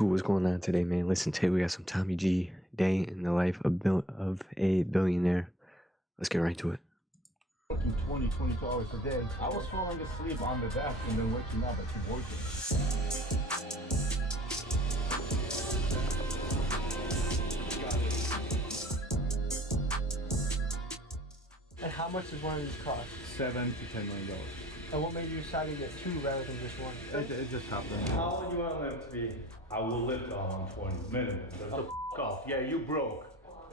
What's going on today, man? Listen, today we got some Tommy G day in the life of a billionaire. Let's get right to it. Working 22 hours a day. I was falling asleep on the desk and then waking up and keep working. And how much does one of these cost? $7 to $10 million. And what made you decide to get two rather than just one? It just happened. How old do you want to live to be? I will live to 120 minimum. That's the off. Yeah, you broke.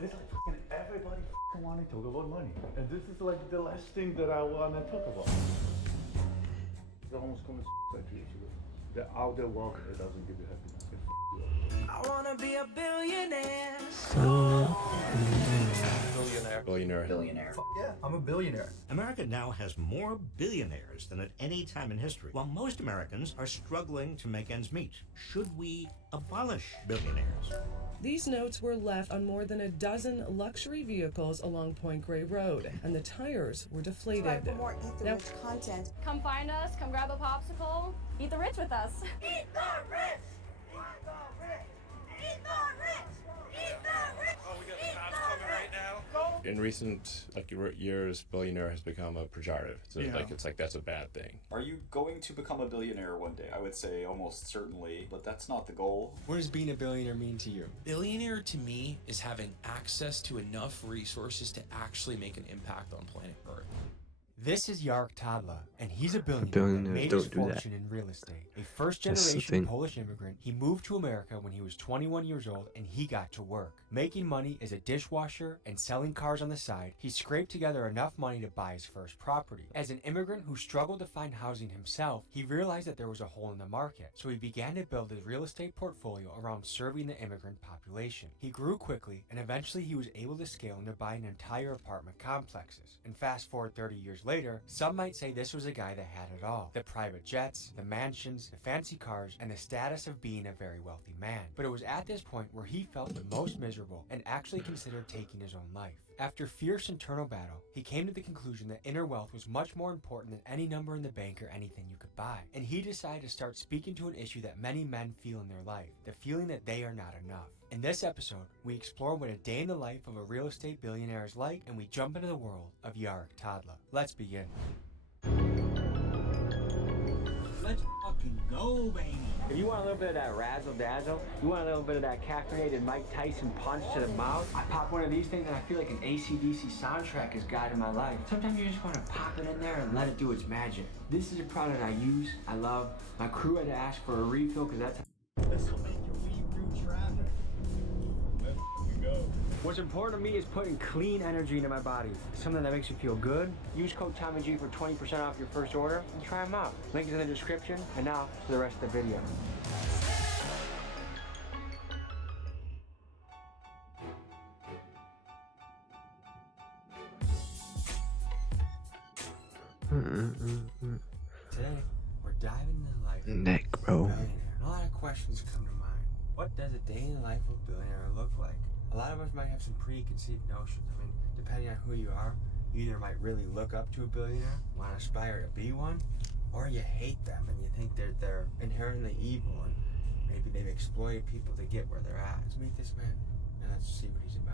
It's like everybody want to talk about money. And this is like the last thing that I want to talk about. It's almost coming like years ago. The outer world, it doesn't give you happiness. I wanna be a billionaire. Billionaire. Yeah, I'm a billionaire. America now has more billionaires than at any time in history, while most Americans are struggling to make ends meet. Should we abolish billionaires? These notes were left on more than a dozen luxury vehicles along Point Grey Road, and the tires were deflated. For more Eat the Rich content. Come find us, come grab a popsicle, eat the rich with us. Eat the rich! Eat the rich! Eat the rich! Eat the rich! Oh, we got the cops coming right now. In recent years, billionaire has become a pejorative. So it's like that's a bad thing. Are you going to become a billionaire one day? I would say almost certainly, but that's not the goal. What does being a billionaire mean to you? Billionaire to me is having access to enough resources to actually make an impact on planet Earth. This is Yark Tadla, and he's a billionaire that made his fortune in real estate. A first-generation Polish immigrant, he moved to America when he was 21 years old, and he got to work. Making money as a dishwasher and selling cars on the side, he scraped together enough money to buy his first property. As an immigrant who struggled to find housing himself, he realized that there was a hole in the market, so he began to build his real estate portfolio around serving the immigrant population. He grew quickly, and eventually he was able to scale into buying entire apartment complexes. And fast forward 30 years later, some might say this was a guy that had it all. The private jets, the mansions, the fancy cars, and the status of being a very wealthy man. But it was at this point where he felt the most miserable and actually considered taking his own life. After fierce internal battle, he came to the conclusion that inner wealth was much more important than any number in the bank or anything you could buy. And he decided to start speaking to an issue that many men feel in their life, the feeling that they are not enough. In this episode, we explore what a day in the life of a real estate billionaire is like, and we jump into the world of Yark Tadla. Let's begin. Let's fucking go, baby. If you want a little bit of that razzle-dazzle, you want a little bit of that caffeinated Mike Tyson punch to the mouth, I pop one of these things and I feel like an AC/DC soundtrack is guiding my life. Sometimes you just want to pop it in there and let it do its magic. This is a product I use, I love. My crew had to ask for a refill because that's This will make you weave through traffic. Let's go. What's important to me is putting clean energy into my body. Something that makes you feel good. Use code TOMMYG for 20% off your first order and try them out. Link is in the description. And now to the rest of the video. Today, we're diving into the life Neck, bro. of a billionaire. A lot of questions come to mind. What does a day in the life of a billionaire look like? A lot of us might have some preconceived notions. I mean, depending on who you are, you either might really look up to a billionaire, want to aspire to be one, or you hate them and you think they're inherently evil and maybe they've exploited people to get where they're at. Let's meet this man and let's see what he's about.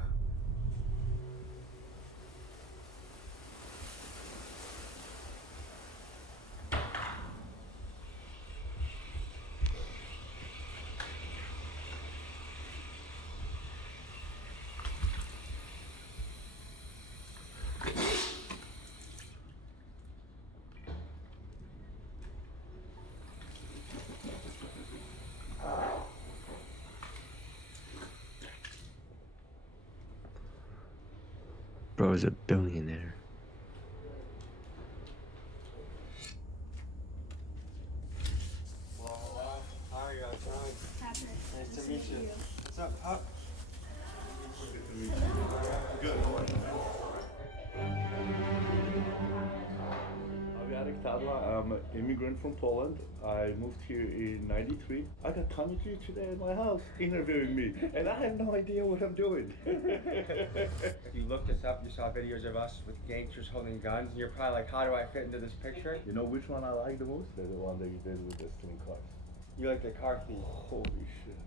Bro is a billionaire. Hi guys. Nice to meet you. What's up, Pop? Good. I'm Yark Tadla. I'm an immigrant from Poland. I moved here in '93. I got Tommy G today at my house interviewing me, and I have no idea what I'm doing. You looked us up, you saw videos of us with gangsters holding guns, and you're probably like, how do I fit into this picture? You know which one I like the most? The one that you did with the stealing cars. You like the car thief. Holy shit.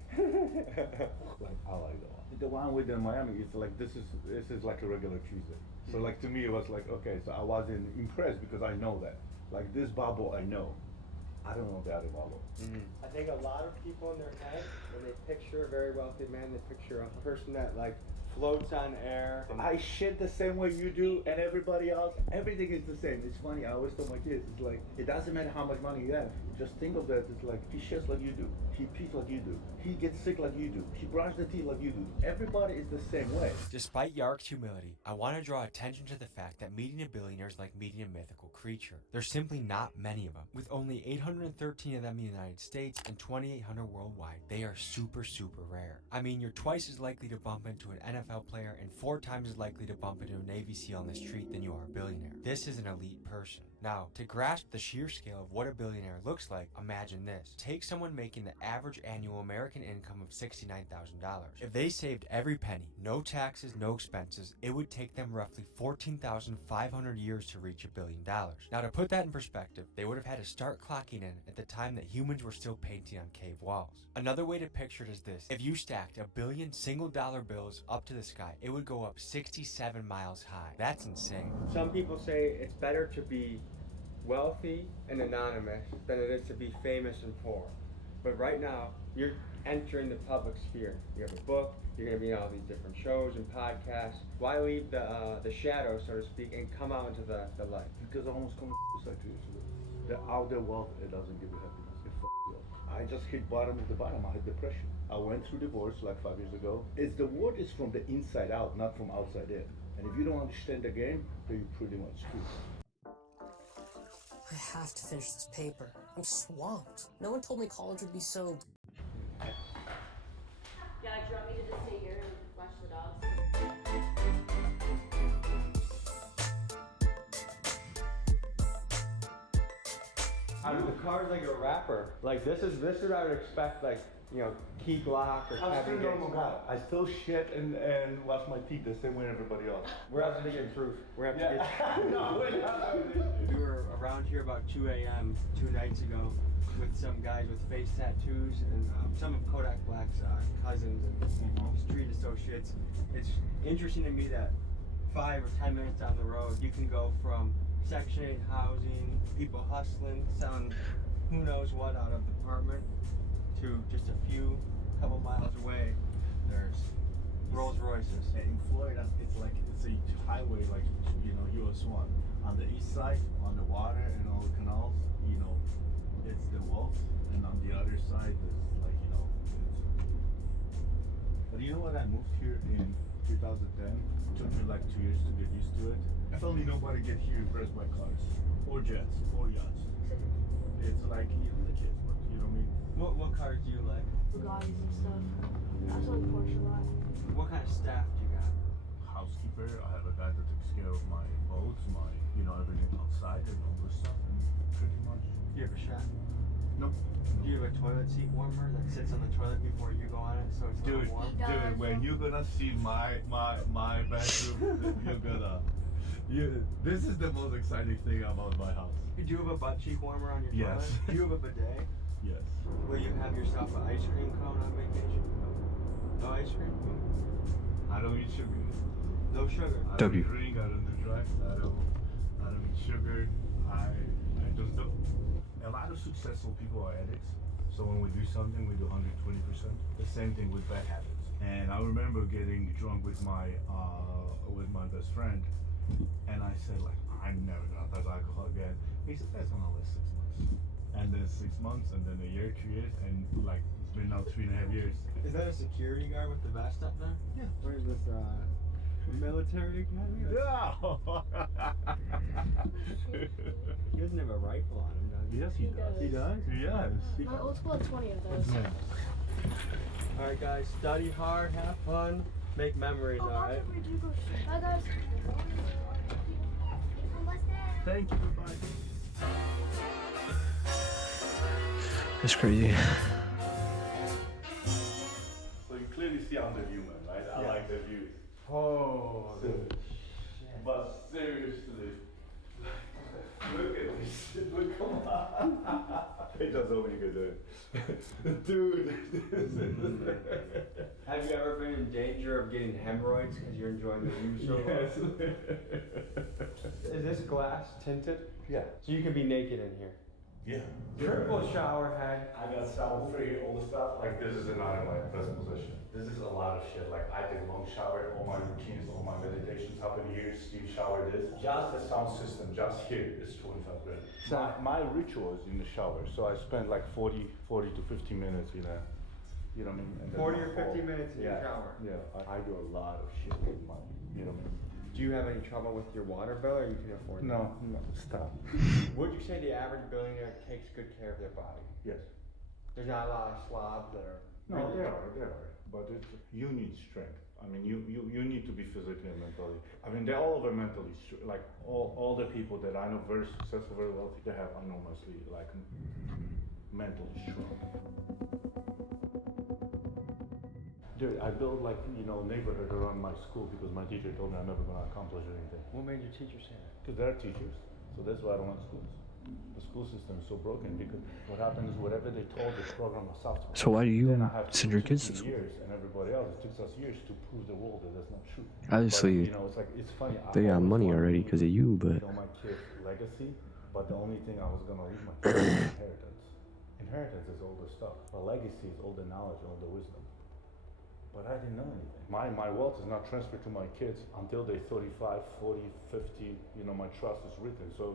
Like, I like that one. The one with the Miami is like, this is like a regular Tuesday. So like to me it was like, okay, so I wasn't impressed because I know that. Like this bubble I know. I don't know the other bubble. I think a lot of people in their head, when they picture a very wealthy man, they picture a person that like floats on air. I shit the same way you do, and everybody else, everything is the same. It's funny, I always tell my kids, it's like, it doesn't matter how much money you have. Just think of that, it's like, he shits like you do. He pees like you do. He gets sick like you do. He brushes the teeth like you do. Everybody is the same way. Despite Yark's humility, I want to draw attention to the fact that meeting a billionaire is like meeting a mythical creature. There's simply not many of them. With only 813 of them in the United States and 2,800 worldwide, they are super, super rare. I mean, you're twice as likely to bump into an NFL player and 4 times as likely to bump into a Navy SEAL on the street than you are a billionaire. This is an elite person. Now, to grasp the sheer scale of what a billionaire looks like, imagine this. Take someone making the average annual American income of $69,000. If they saved every penny, no taxes, no expenses, it would take them roughly 14,500 years to reach $1 billion. Now, to put that in perspective, they would have had to start clocking in at the time that humans were still painting on cave walls. Another way to picture it is this. If you stacked 1 billion single-dollar bills up to the sky, it would go up 67 miles high. That's insane. Some people say it's better to be wealthy and anonymous than it is to be famous and poor. But right now, you're entering the public sphere. You have a book, you're going to be on all these different shows and podcasts. Why leave the shadow, so to speak, and come out into the light? Because I almost committed suicide 2 years ago. The outer wealth, it doesn't give you happiness. It you up. I just hit bottom of the bottom. I had depression. I went through divorce like 5 years ago. It's the word is from the inside out, not from outside in. And if you don't understand the game, then you're pretty much screwed. I have to finish this paper. I'm swamped. No one told me college would be so... Yeah, do you want me to just stay here and watch the dogs? The car's like a rapper. Like this is what I would expect, like, you know, Key Glock or I'm still Kevin a normal Gates. guy. I still shit and wash my teeth the same way everybody else. We're having to get proof. We're having to get No, we're not. We were around here about 2 a.m. 2 nights ago with some guys with face tattoos and some of Kodak Black's cousins and street associates. It's interesting to me that 5 or 10 minutes down the road, you can go from Section 8 housing, people hustling, selling who knows what out of the apartment, to just a couple miles away, there's Rolls Royces. In Florida, it's a highway, like, you know, US 1. On the east side, on the water and all the canals, you know, it's the wealth, and on the other side, it's like, you know, but you know what? I moved here in 2010. It took me like 2 years to get used to it. I felt nobody get here impressed by cars, or jets, or yachts. It's like, even the kids, but you know what I mean? What cars do you like? Bugattis and stuff. I also like Porsche a lot. What kind of staff do you got? Housekeeper. I have a guy that takes care of my boats, my, you know, everything outside and all this stuff, and pretty much. Do you have a chef? Nope. Do you have a toilet seat warmer that sits on the toilet before you go on it, so it's Dude, warm? dude, when you're gonna see my bedroom, you're gonna. This is the most exciting thing about my house. Do you have a butt cheek warmer on your Yes. toilet? Do you have a bidet? Yes. Will you have yourself an ice cream cone on vacation? No ice cream? I don't eat sugar. No sugar. I don't drink. I don't do drugs. I don't eat sugar. I just don't. A lot of successful people are addicts. So when we do something, we do 120%. The same thing with bad habits. And I remember getting drunk with my best friend, and I said like, I'm never gonna touch alcohol again. He said that's gonna last 6 months, and then 6 months, and then a year, 2 years, and like it's been now 3.5 years. Is that a security guard with the vest up there? Yeah. Where's this military academy? No. He doesn't have a rifle on him, does he? Yes, he does. He does? Yes. My old school had 20 of those. Alright guys, study hard, have fun, make memories, alright? Bye guys. Thank you, bye. That's crazy. So you clearly see I'm the human, right? I like the views. Oh, but seriously, look at this shit. Look, come on. It does all you can do. Dude, this is Have you ever been in danger of getting hemorrhoids because you're enjoying the view so much? Is this glass tinted? Yeah. So you can be naked in here. Yeah. Triple shower head. I got shower free, all the stuff. Like this is not in my best position. This is a lot of shit. Like I take a long shower, all my routines, all my meditations happen here. Steve shower this. Just the sound system, just here is 25 grand. My ritual is in the shower, so I spend like 40 to 50 minutes, you know what I mean? And then 40 or 50 minutes in yeah, the shower. Yeah, I do a lot of shit with my, you know what I mean? Do you have any trouble with your water bill, or you can afford it? No, stop. Would you say the average billionaire takes good care of their body? Yes. There's not a lot of slobs that are. No, there are, but you need strength. I mean, you need to be physically and mentally. I mean, they're all over mentally. Like all the people that I know, very successful, very wealthy, they have enormously like mentally strong. Dude, I built like neighborhood around my school because my teacher told me I'm never gonna accomplish anything. What made your teacher say that? Because they're teachers, so that's why I don't want schools. The school system is so broken because what happens is whatever they told the program of software. So why do you then I have send your kids to 15 school? years and everybody else, it took us years to prove the world that that's not true. Obviously, But, it's like it's funny. they got money already because of you, but My kid's legacy, but the only thing I was gonna leave my kids is inheritance. Inheritance is all the stuff, but legacy is all the knowledge, all the wisdom. But I didn't know anything. My wealth is not transferred to my kids until they're 35, 40, 50. My trust is written. So,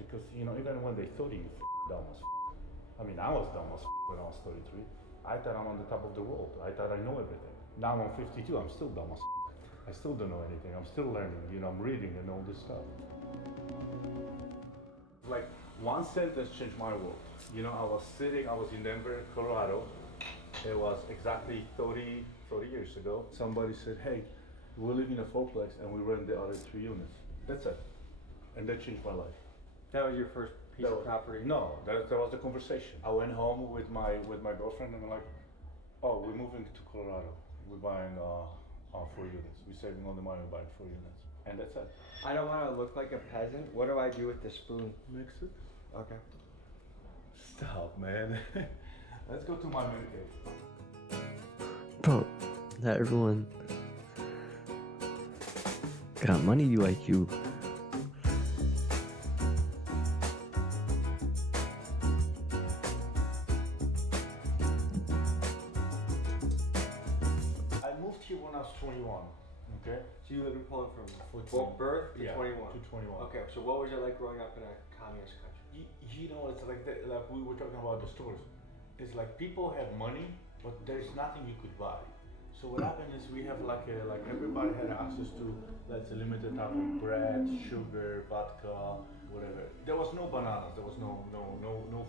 because, even when they're 30, you dumb as I mean, I was dumb as when I was 33. I thought I'm on the top of the world. I thought I know everything. Now I'm 52, I'm still dumb as I still don't know anything. I'm still learning, I'm reading and all this stuff. Like, one sentence changed my world. I was in Denver, Colorado. It was exactly 30 years ago. Somebody said, hey, we live in a fourplex and we rent the other 3 units. That's it. And that changed my life. That was your first piece of property? No, that was the conversation. I went home with my girlfriend and we're like, oh, we're moving to Colorado. We're buying 4 units. We're saving all the money and buying 4 units. And that's it. I don't want to look like a peasant. What do I do with the spoon? Mix it. Okay. Stop, man. Let's go to my man cave. bro, not everyone got money like you. I moved here when I was 21. Okay. So you live in Poland from birth to 21? To 21. Okay, so what was it like growing up in a communist country? It's like that, like we were talking about the stores. It's like people have money, but there's nothing you could buy. So what happened is we have like everybody had access to, let's say, limited type of bread, sugar, vodka, whatever. There was no bananas, there was no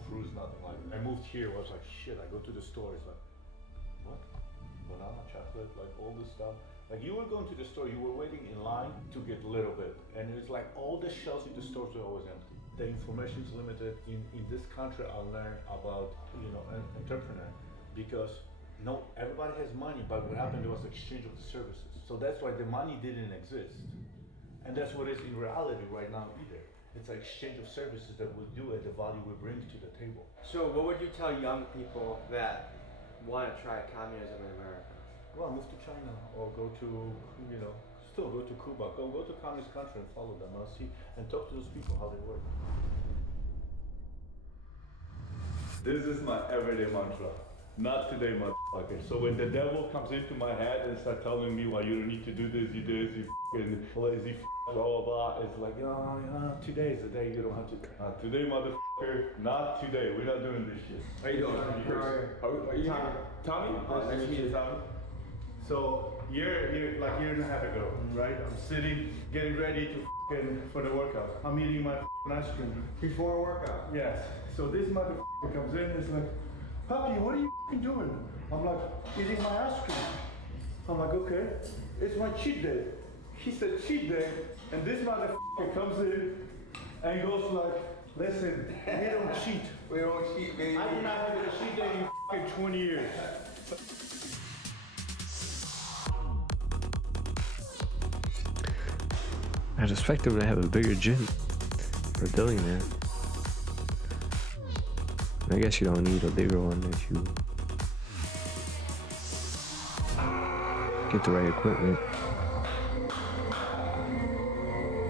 fruits, nothing like that. I moved here, I was like, shit, I go to the store, it's like, what? Banana, chocolate, like all this stuff. Like you were going to the store, you were waiting in line to get a little bit. And it was like all the shelves in the stores were always empty. The information is limited. In this country, I learned about, an entrepreneur because everybody has money, but what happened was exchange of the services. So that's why the money didn't exist. And that's what is in reality right now either. It's an exchange of services that we do at the value we bring to the table. So what would you tell young people that want to try communism in America? Well, move to China or go to, still go to Cuba. Go to communist country and follow them and see and talk to those people how they work. This is my everyday mantra. Not today, motherfucker. So when the devil comes into my head and starts telling me, well, you don't need to do this, you fucking lazy blah, blah, blah. It's like, today is the day you don't have to. Today, motherfucker, not today. We're not doing this shit. How you doing? Are you Tommy? Nice to meet you, Tommy. So, year and a half ago, right? I'm sitting, getting ready for the workout. I'm eating my ice cream. Before a workout? Yes. So this motherfucker comes in and is like, Papi, what are you doing? I'm like, eating my ice cream. I'm like, okay, it's my cheat day. He said cheat day, and this motherfucker comes in and goes like, listen, we don't cheat. We don't cheat, baby. I did not have a cheat day in 20 years. I'd expect them to have a bigger gym for a billionaire. I guess you don't need a bigger one if you Get the right equipment.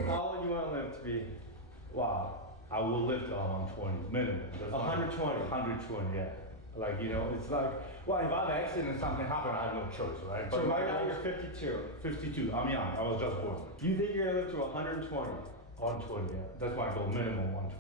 How old do you want to live to be? Wow, I will live to 120 minimum. That's 120? 120, yeah. Like, you know, it's like, well, if I have an accident and something happened, I have no choice, right? So But right now you're 52. 52, I'm young, I was just born. You think you're gonna live to 120? 120, yeah. That's my goal, minimum 120.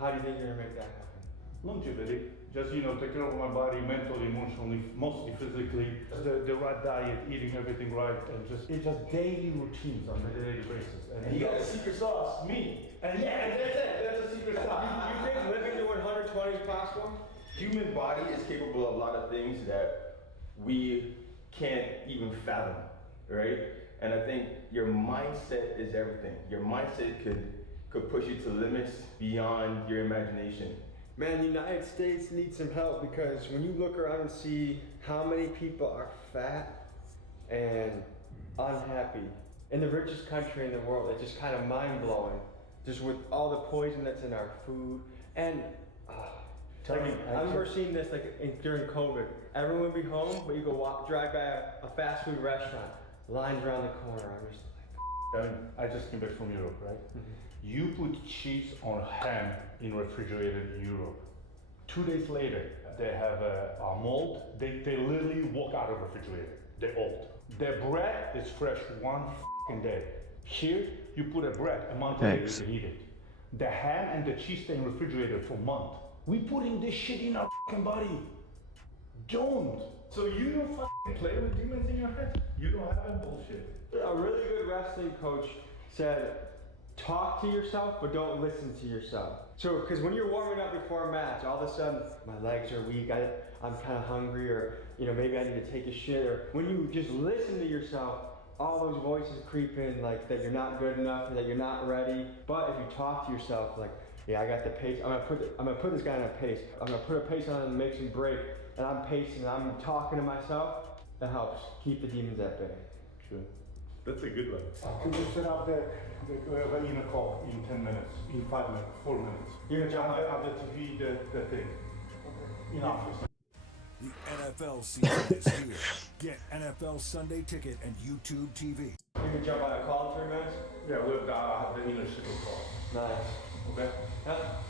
How do you think you're gonna make that happen? Longevity, just, you know, take care of my body, mentally, emotionally, mostly physically. The right diet, eating everything right, and it's just daily routines on a daily basis. And you got a secret sauce, me. And yeah, that's it, that's a secret sauce. You think living to 120 is possible? Human body is capable of a lot of things that we can't even fathom, right? And I think your mindset is everything. Your mindset could push you to limits beyond your imagination. Man, the United States needs some help because when you look around and see how many people are fat and unhappy in the richest country in the world, it's just kind of mind-blowing. Just with all the poison that's in our food. And I remember seeing this during COVID. Everyone would be home, but you go drive by a fast food restaurant, lines around the corner. I'm just like, I just came back from Europe, right? You put cheese on ham in refrigerated Europe. 2 days later, they have a mold. They literally walk out of refrigerator. They're old. Their bread is fresh one day. Here, you put a bread, a month later you can eat it. The ham and the cheese stay in refrigerator for a month. We putting this shit in our body. Don't. So you don't play with demons in your head. You don't have that bullshit. A really good wrestling coach said, talk to yourself, but don't listen to yourself. So, because when you're warming up before a match, all of a sudden, my legs are weak, I'm kind of hungry, or, you know, maybe I need to take a shit, or when you just listen to yourself, all those voices creep in, like that you're not good enough, or that you're not ready. But if you talk to yourself, like, yeah, I got the pace, I'm gonna put this guy on a pace. I'm gonna put a pace on him and make some break, and I'm pacing, and I'm talking to myself, that helps keep the demons at bay. Sure. That's a good one. Could you set up the inner call in 10 minutes, in 5 minutes, 4 minutes? You're gonna jump out the TV, the thing. Okay. In office. The NFL season is here. Get NFL Sunday Ticket and YouTube TV. You can jump on a call in 3 minutes? Yeah, we'll have the inner circle call. Nice. Okay?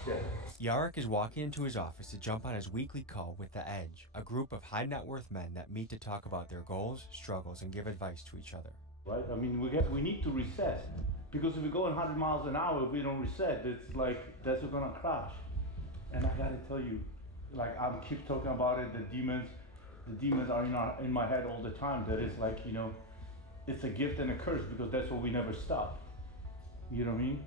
Yeah. Yarrick is walking into his office to jump on his weekly call with The Edge, a group of high net worth men that meet to talk about their goals, struggles, and give advice to each other. Right? I mean, we need to reset. Because if we go 100 miles an hour, if we don't reset, it's like, that's gonna crash. And I gotta tell you, like, I keep talking about it, the demons are in my head all the time. That is like, you know, it's a gift and a curse because that's what we never stop. You know what I mean?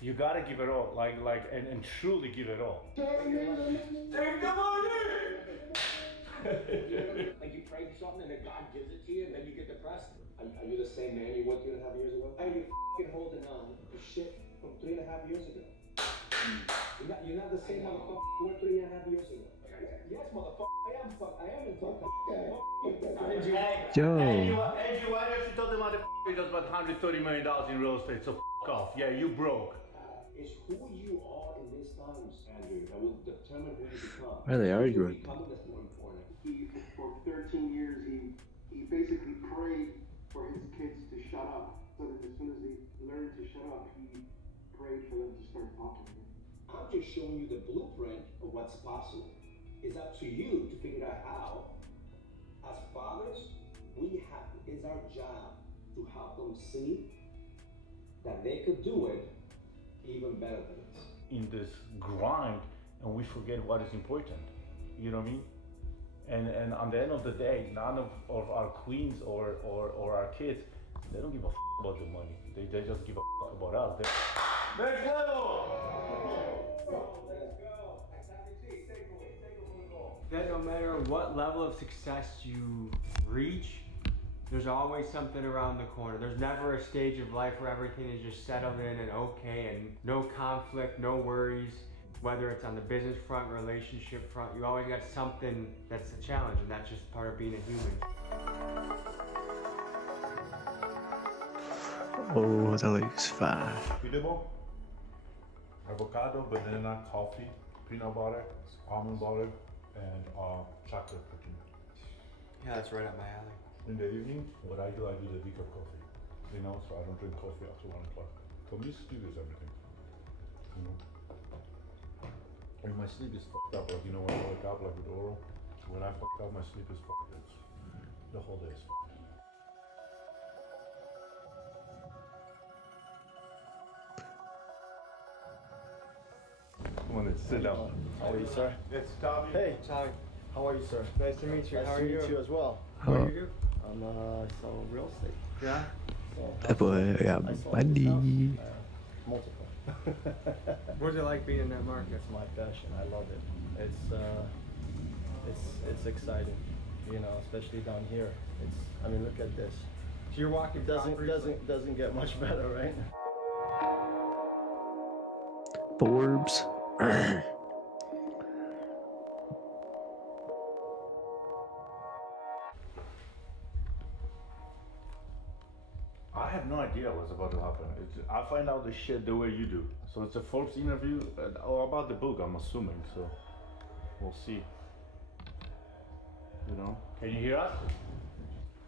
You gotta give it all, and truly give it all. Take the money! Like you pray for something and then God gives it to you and then you get depressed. Are you the same man you were 3.5 years ago? Are you f***ing holding on to shit from 3.5 years ago? You're not the same motherfucker you were 3.5 years ago. Yes, motherfucker, I am in talk. Yo. Andrew, why don't you tell the motherfucker just about $130 million in real estate, so f*** off. Yeah, you broke. It's who you are in these times, Andrew, that will determine who you become. Why are they arguing? That's more important. For 13 years, he basically prayed for his kids to shut up, so that as soon as they learned to shut up, he prayed for them to start talking. I'm just showing you the blueprint of what's possible. It's up to you to figure out how. As fathers, it's our job to help them see that they could do it even better than us. In this grind, and we forget what is important. You know what I mean? And on the end of the day, none of our queens or our kids, they don't give a about the money. They just give a about us. Next level! That no matter what level of success you reach, there's always something around the corner. There's never a stage of life where everything is just settled in and okay and no conflict, no worries. Whether it's on the business front, relationship front, you always got something that's a challenge, and that's just part of being a human. Oh, that looks fine. Feedable, avocado, banana, coffee, peanut butter, almond butter, and chocolate cookie. Yeah, that's right up my alley. In the evening, what I do the decaf coffee. You know, so I don't drink coffee after 1 o'clock. For me, sleep is everything. You know? And my sleep is fucked up. Like, you know, when I wake up, like with oral, when I fucked up, my sleep is fucked. The whole day is fucked. Come on, sit down. How are you, sir? It's Tommy. Hey, Tommy. how are you, sir? Nice to meet you. Nice How to are meet you? you as well. What do you do? I'm sell real estate. Yeah? That boy got buddy. Multiple. What's it like being in that market? It's my passion. I love it. It's exciting, you know, especially down here. I mean, look at this. So you're walking. It doesn't get much better, right? Forbes. I have no idea what's about to happen. I find out the shit the way you do. So it's a Forbes interview or about the book, I'm assuming. So we'll see. You know? Can you hear us?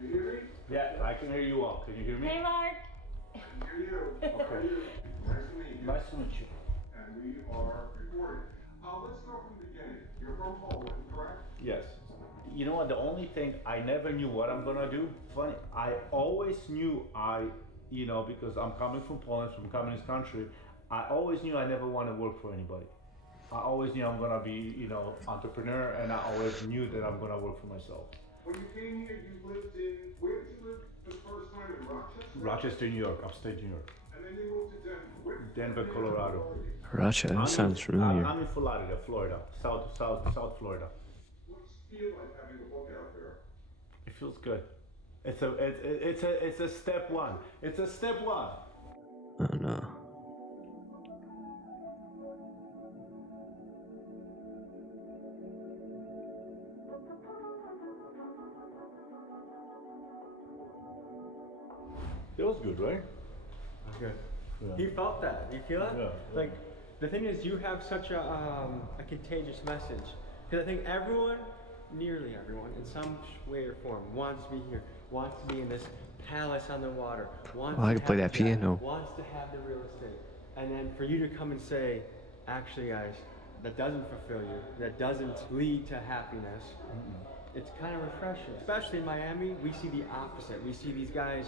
You hear me? Yeah, I can hear you all. Can you hear me? Hey, Mark. I can hear you. Okay. Nice to meet you. Nice to meet you. And we are recording. Let's start from the beginning. You're from Poland, correct? Yes. You know what? The only thing I never knew what I'm gonna do. Funny, I always knew because I'm coming from Poland, from a communist country. I always knew I never want to work for anybody. I always knew I'm gonna be, entrepreneur, and I always knew that I'm gonna work for myself. When you came here, you lived in, where did you live the first time, in Rochester? Rochester, New York, upstate New York. And then you moved to Denver. Where? Denver, Colorado. Rochester, that sounds familiar. I'm in Florida, South Florida. What's it feel like having a book out there? It feels good. It's a step one. It's a step one. Oh no. It was good, right? Good. Yeah. He felt that. You feel it? Yeah. Like, the thing is, you have such a contagious message. Because I think everyone, nearly everyone, in some way or form, wants to be here, wants to be in this palace on the water, wants I to can play have that a jet, piano. wants to have the real estate. And then for you to come and say, actually, guys, that doesn't fulfill you, that doesn't lead to happiness, it's kind of refreshing. Especially in Miami, we see the opposite. We see these guys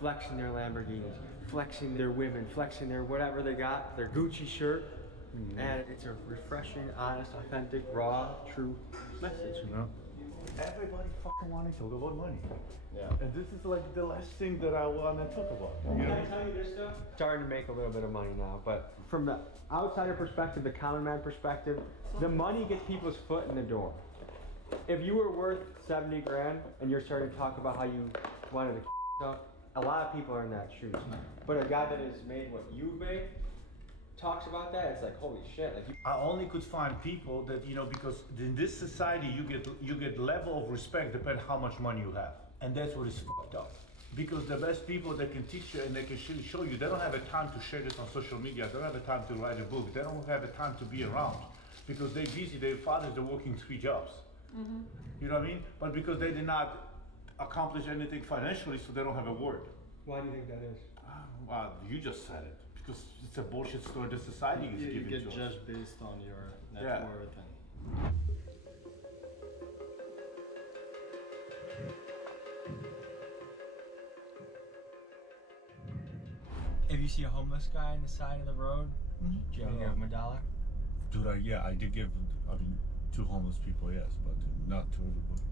flexing their Lamborghinis, flexing their women, flexing their whatever they got, their Gucci shirt, and it's a refreshing, honest, authentic, raw, true message. Everybody fucking want to talk about money. Yeah. And this is like the last thing that I want to talk about. Can I tell you this stuff? Starting to make a little bit of money now, but from the outsider perspective, the common man perspective, the money gets people's foot in the door. If you were worth 70 grand and you're starting to talk about how you wanted to stuff, a lot of people are in that shoes. But a guy that has made what you've made talks about that, it's like, holy shit. Like, I only could find people that, because in this society you get level of respect depending how much money you have. And that's what is fucked up. Because the best people that can teach you and they can show you, they don't have a time to share this on social media, they don't have a time to write a book, they don't have a time to be around. Because they're busy, their fathers are working 3 jobs. You know what I mean? But because they did not accomplish anything financially, so they don't have a word. why do you think that is? Well, you just said it. Because it's a bullshit story the society is giving to us. You get judged based on your net Yeah. worth. If you see a homeless guy on the side of the road, do you ever give him $1? Dude, I did give, to homeless people, yes, but not to everybody.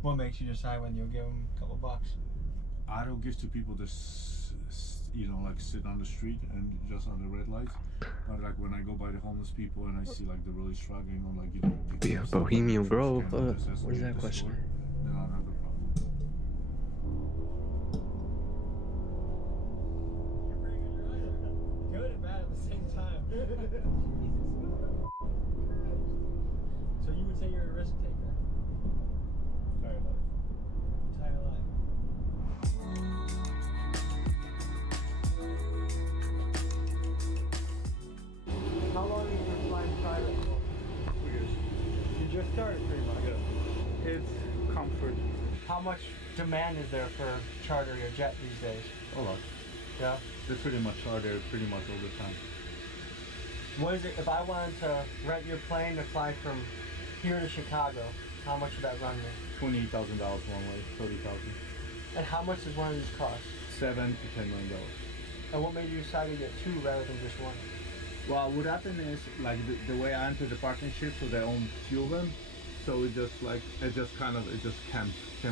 What makes you decide when you'll give him a couple bucks? I don't give to people that, sit on the street and just on the red lights. But like when I go by the homeless people and I see like they're really struggling or Yeah, Bohemian Grove. What is that question? Then I don't have a problem. Good and bad at the same time. So you would say you're a risk taker? Entire life. Entire life. How long have you been flying private? 2 years. You just started pretty much. Yeah. It's comfort. How much demand is there for charter your jet these days? A lot. Yeah? They pretty much are there pretty much all the time. What is it, if I wanted to rent your plane to fly from here to Chicago, how much would that run me? $28,000 one way, 30,000. And how much does one of these cost? $7 to $10 million. And what made you decide to get two rather than just one? Well, what happened is, like, the way I entered the partnership, so they own few of them, so it just came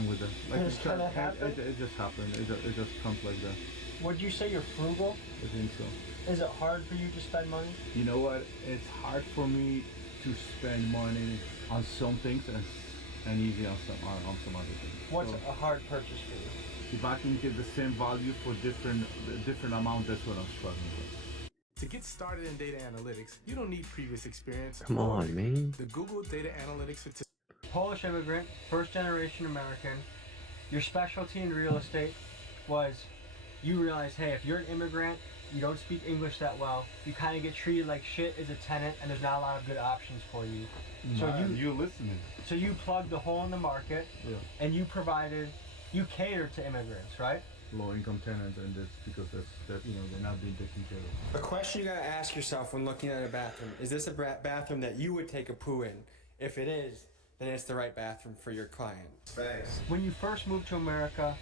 with it. Like, It just kinda happened? It just happened. It just comes like that. Would you say you're frugal? I think so. Is it hard for you to spend money? You know what? It's hard for me to spend money on some things and easy on some other things. What's So, a hard purchase for you? if I can get the same value for different amount, that's what I'm struggling with. To get started in data analytics, you don't need previous experience. Come on, man. The Google Data Analytics Certificate. Polish immigrant, first generation American. Your specialty in real estate was you realize, hey, if you're an immigrant, you don't speak English that well, you kind of get treated like shit as a tenant, and there's not a lot of good options for you. You're listening. So you plugged the hole in the market, and you catered to immigrants, right? Low income tenants, and that's because they're not being taken care of. A question you gotta ask yourself when looking at a bathroom: is this a bathroom that you would take a poo in? If it is, then it's the right bathroom for your client. Thanks. When you first moved to America,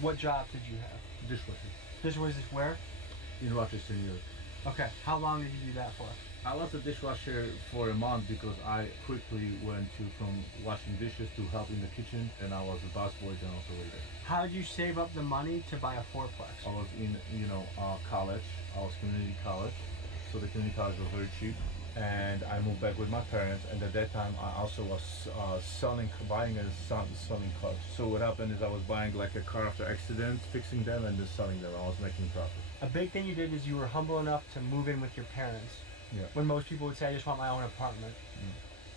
what job did you have? Dishwasher. Dishwasher where? In Rochester, New York. Okay. How long did you do that for? I was a dishwasher for a month because I quickly went from washing dishes to helping the kitchen, and I was a busboy and also waiter. How did you save up the money to buy a fourplex? I was in, college. I was community college, so the community college was very cheap. And I moved back with my parents, and at that time I also was buying and selling cars. So what happened is I was buying like a car after accident, fixing them, and then selling them. I was making profit. A big thing you did is you were humble enough to move in with your parents. Yeah. When most people would say, I just want my own apartment.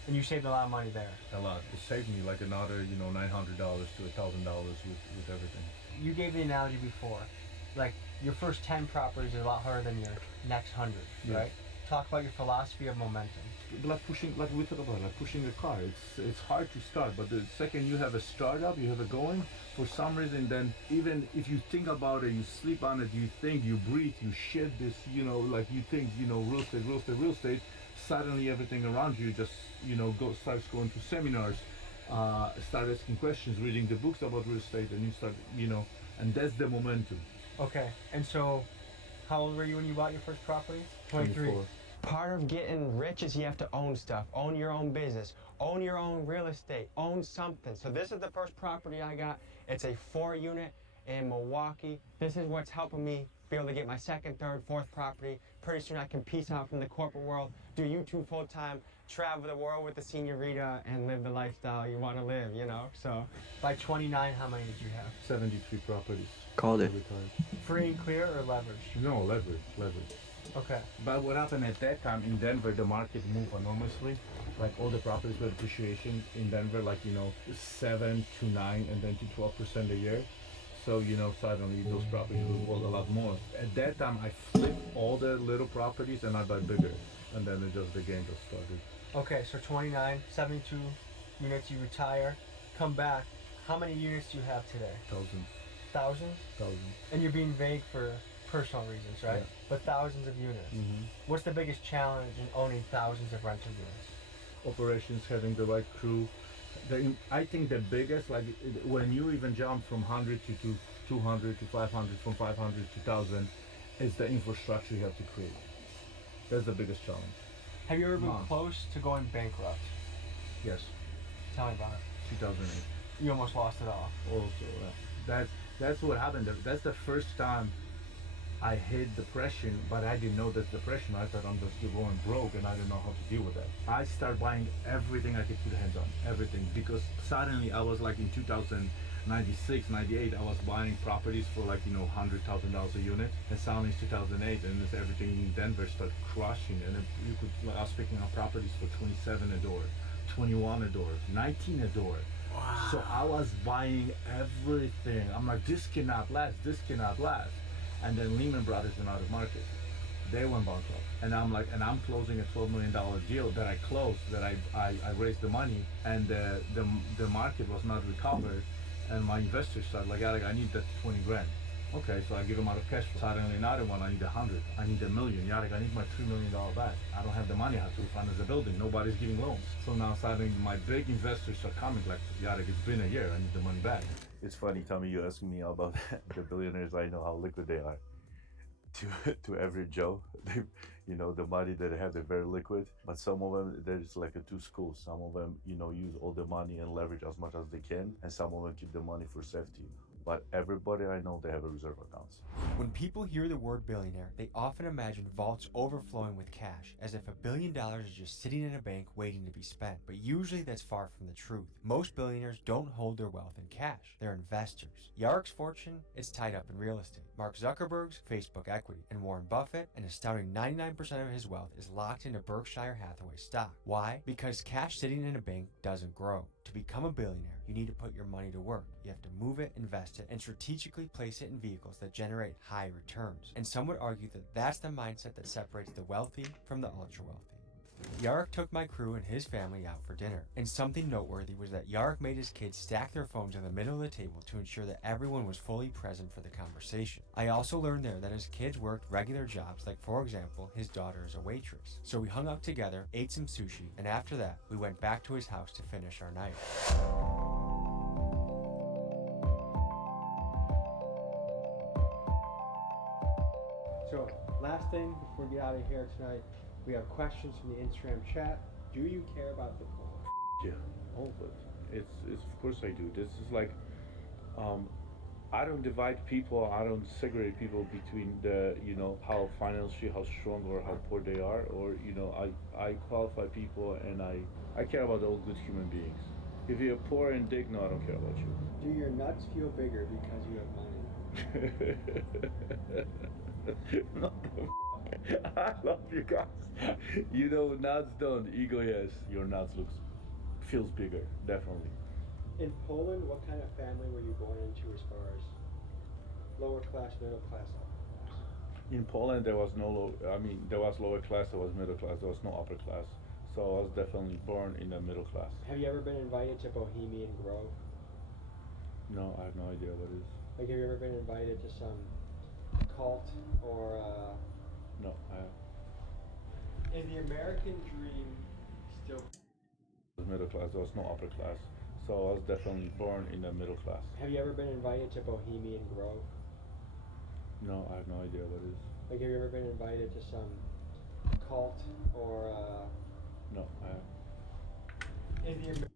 And you saved a lot of money there. A lot. It saved me like another, $900 to $1,000 with everything. You gave the analogy before, like your first 10 properties are a lot harder than your next 100, right? Talk about your philosophy of momentum. Like we talked about, like pushing a car. It's hard to start, but the second you have a startup, you have it going, for some reason, then even if you think about it, you sleep on it, you think, you breathe, you shit this, like you think, real estate, suddenly everything around you just, starts going to seminars, start asking questions, reading the books about real estate, and you start, and that's the momentum. Okay, and so how old were you when you bought your first property? 23. 24. Part of getting rich is you have to own stuff, own your own business, own your own real estate, own something. So this is the first property I got. It's a 4-unit in Milwaukee. This is what's helping me be able to get my second, third, fourth property. Pretty soon I can peace out from the corporate world, do YouTube full-time, travel the world with the señorita, and live the lifestyle you want to live, So by 29, how many did you have? 73 properties. Called it. Free and clear or leverage? No, leverage. Okay. But what happened at that time in Denver, the market moved enormously. Like all the properties were appreciation in Denver, 7 to 9 and then to 12% a year. So, suddenly those properties were worth a lot more. At that time, I flipped all the little properties and I bought bigger. And then the game just started. Okay, so 29, 72 units, you retire, come back. How many units do you have today? Thousands. Thousands? And you're being vague for personal reasons, right? Yeah. But thousands of units. Mm-hmm. What's the biggest challenge in owning thousands of rental units? Operations, having the right crew. I think the biggest, when you even jump from 100 to 200 to 500, from 500 to 1,000, is the infrastructure you have to create. That's the biggest challenge. Have you ever been close to going bankrupt? Yes. Tell me about it. 2008. You almost lost it all. Also, that's what happened. That's the first time I hit depression, but I didn't know that's depression. I thought I'm just going broke and I didn't know how to deal with that. I started buying everything I could put hands on, everything, because suddenly I was like in 2096, 98, I was buying properties for $100,000 a unit, and suddenly it's 2008, and everything in Denver started crushing, and I was picking up properties for 27 a door, 21 a door, 19 a door. Wow. So I was buying everything. I'm like, this cannot last. And then Lehman Brothers went out of market. They went bankrupt. And I'm like, I'm closing a $12 million deal that I closed, that I raised the money, and the market was not recovered. And my investors start like, Yarek, I need that 20 grand. Okay, so I give him out of cash. Suddenly another one, I need 100. I need $1 million. Yarek, I need my $3 million back. I don't have the money. I have to finance the building. Nobody's giving loans. So now suddenly my big investors are coming like, Yarek, it's been a year. I need the money back. It's funny, Tommy, you asking me about the billionaires. I know how liquid they are. To every Joe, they, the money that they have, they're very liquid. But some of them, there's like two schools. Some of them, use all the money and leverage as much as they can, and some of them keep the money for safety. But everybody I know, they have a reserve accounts. When people hear the word billionaire, they often imagine vaults overflowing with cash, as if $1 billion is just sitting in a bank waiting to be spent. But usually that's far from the truth. Most billionaires don't hold their wealth in cash. They're investors. Yarek's fortune is tied up in real estate. Mark Zuckerberg's Facebook equity, and Warren Buffett, an astounding 99% of his wealth is locked into Berkshire Hathaway stock. Why? Because cash sitting in a bank doesn't grow. To become a billionaire, you need to put your money to work. You have to move it, invest it, and strategically place it in vehicles that generate high returns. And some would argue that that's the mindset that separates the wealthy from the ultra-wealthy. Yarek took my crew and his family out for dinner, and something noteworthy was that Yarek made his kids stack their phones in the middle of the table to ensure that everyone was fully present for the conversation. I also learned there that his kids worked regular jobs, like for example, his daughter is a waitress. So we hung out together, ate some sushi, and after that, we went back to his house to finish our night. So, last thing before we get out of here tonight, we have questions from the Instagram chat. Do you care about the poor? Yeah, all of it. It's of course I do. This is like, I don't divide people. I don't segregate people between the, how financially, how strong or how poor they are, or I qualify people, and I care about all good human beings. If you're poor and dick, no, I don't care about you. Do your nuts feel bigger because you have money? Not the I love you guys. Nuts don't. Ego, yes. Your nuts feels bigger, definitely. In Poland, what kind of family were you born into as far as lower class, middle class, upper class? In Poland, there was there was lower class, there was middle class, there was no upper class. So I was definitely born in the middle class. Have you ever been invited to Bohemian Grove? No, I have no idea what it is. Like, have you ever been invited to some cult or No, I have. Is the American dream still Middle class, there was no upper class. So I was definitely born in the middle class. Have you ever been invited to Bohemian Grove? No, I have no idea what it is. Like, have you ever been invited to some cult or No, I have. Is the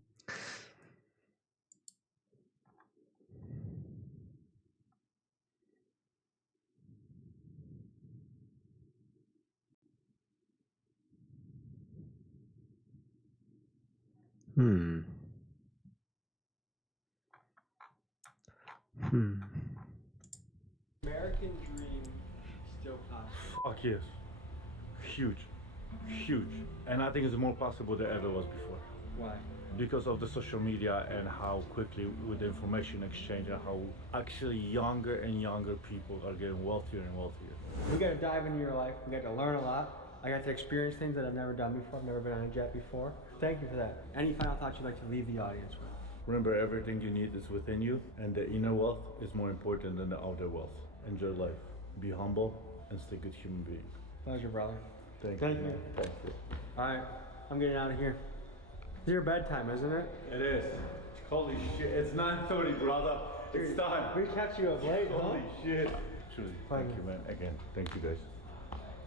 American dream still possible? Fuck yes. Huge. Huge. And I think it's more possible than ever was before. Why? Because of the social media and how quickly with the information exchange and how actually younger and younger people are getting wealthier and wealthier. We got to dive into your life. We got to learn a lot. I got to experience things that I've never done before. I've never been on a jet before. Thank you for that. Any final thoughts you'd like to leave the audience with? Remember, everything you need is within you, and the inner wealth is more important than the outer wealth. Enjoy life. Be humble and stay a good human being. Pleasure, brother. Thank you. Thank you. All right, I'm getting out of here. It's your bedtime, isn't it? It is. Holy shit, it's 9:30, brother. It's time. We catch you up late, Holy shit. Truly, thank you, man. Again, thank you, guys.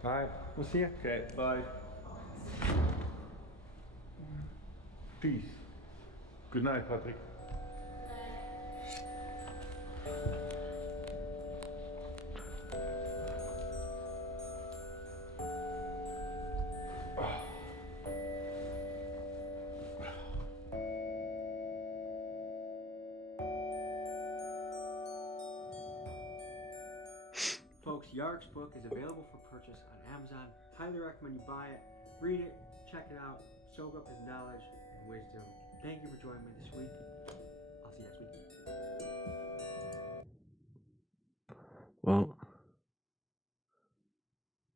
All right, we'll see you. Okay, bye. Peace. Good night, Patrick. Folks, Yarek's book is available for purchase on Amazon. Highly recommend you buy it, read it, check it out, soak up his knowledge and wisdom. Thank you for joining me this week. I'll see you next week. Well,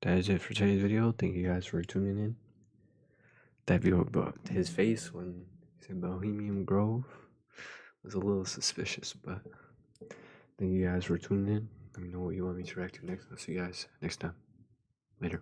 that is it for today's video. Thank you guys for tuning in. That video about his face when he said Bohemian Grove was a little suspicious, but thank you guys for tuning in. Let me know what you want me to react to next. I'll see you guys next time. Later.